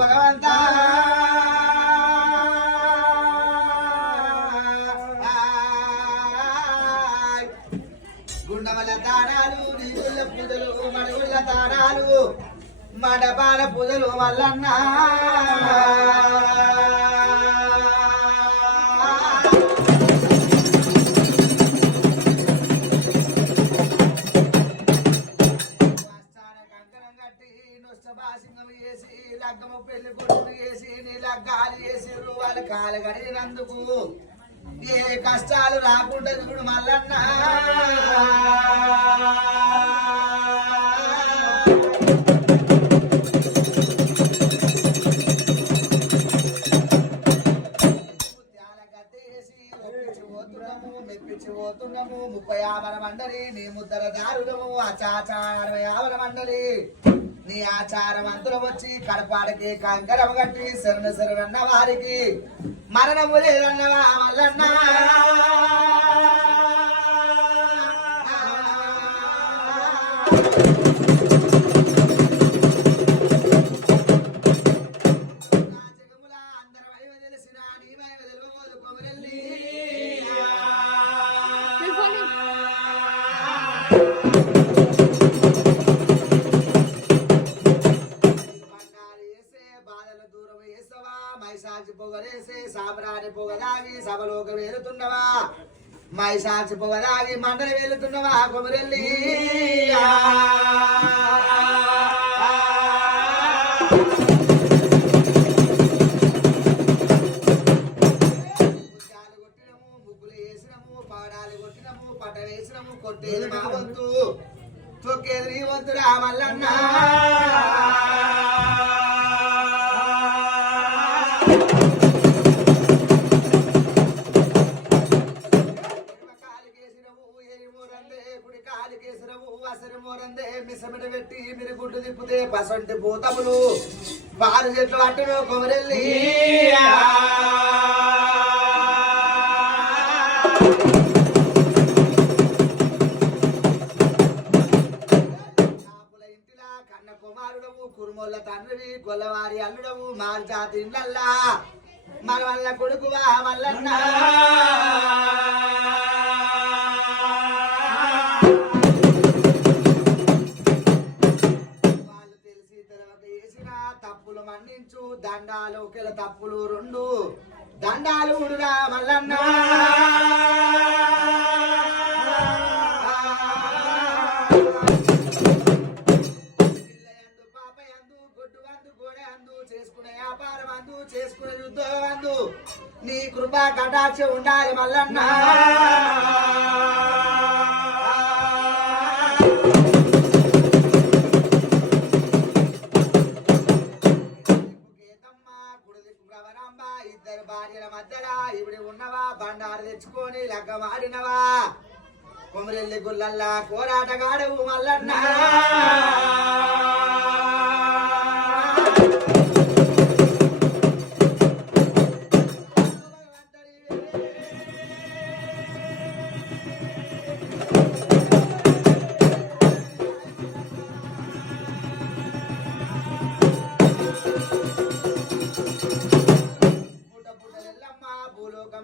భగవంతా గుండమల తారాలు నీళ్ళ పూజలు మడుగుళ్ళ తారాలు మడపాల పూజలు మల్లన్నా లగ్గము పెళ్లి కొడుకు చేసి నీ లగ్గాలు చేసిర్రు వాళ్ళు కాలు గడిగినందుకు ఏ కష్టాలు రాకుండా చూడు మల్లన్నా మెప్పించిపోతున్నాము 30 మండలి నీ ముద్దర దారులము ఆచార మండలి నీ ఆచారవంతులు వచ్చి కడపాడికి కంకరం కట్టి శరణ వారికి మరణము లేదన్నవా మల్లన్నా మైసాచి పొగలేసి సాబ్రాని పొగదాగి సభలోకి వెళుతున్నవా మైసాచి పొగదాగి మండలి వెళుతున్నవా కొమరెల్లి కొట్టినము ముగ్గులు వేసినము పాడాలు కొట్టినము పట వేసినము కొట్టేది మా వంతు తొక్కేది నీ వంతురా మల్లన్నా మిసమిట పెట్టి మీరు గుడ్డు తిప్పితే పసంటి పూతములు పాలు చెట్లు అట్టును కొమరెల్లి ఇంటిలా కన్న కుమారుడము కురుమొల్ల తండ్రివి గొల్లవారి అల్లుడము మార్జాతి ఇళ్ళల్లా మన వల్ల కొడుకువా మల్లన్నా తప్పులు మన్నించు దండాలు ఒకేల తప్పులు 2 దండాలు ఉడురా మల్లన్నా పిల్లయందు పాపయందు గొడ్డు వందు గోడె అందు చేసుకునే వ్యాపారం అందు చేసుకునే ఉద్యోగం అందు నీ కృపా కటాక్ష ఉండాలి మల్లన్నా ఇద్దరు భార్యల మధ్యలా ఇవిడి ఉన్నవా బండారు తెచ్చుకొని లగ్గమాడినవా కొమరెల్లి గుల్లల్లా కోరాటగాడవు మల్లన్నా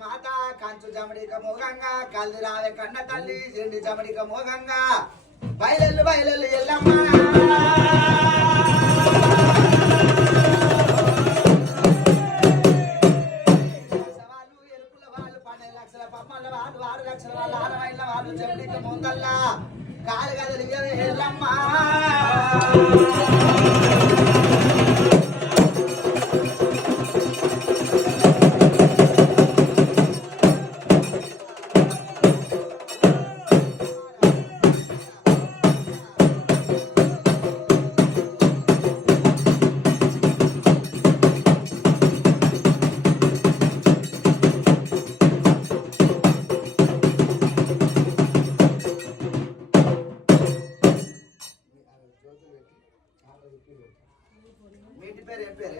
మాత కంచు జమడిక మోగంగా కల్దిరావే కన్న తల్లి జెండి జమడిక మోగంగా బయలెల్లు ఎల్లమ్మ వాళ్ళు ఎరుపుల వాళ్ళు 12 లక్షల పమ్మల వాళ్ళు 6 లక్షల వాళ్ళు ఆరవైల వాళ్ళు జమడిక మోగల్లా కాలు గదలి ఎల్లమ్మ మీ ఇంటి పేరు ఏం పేరు?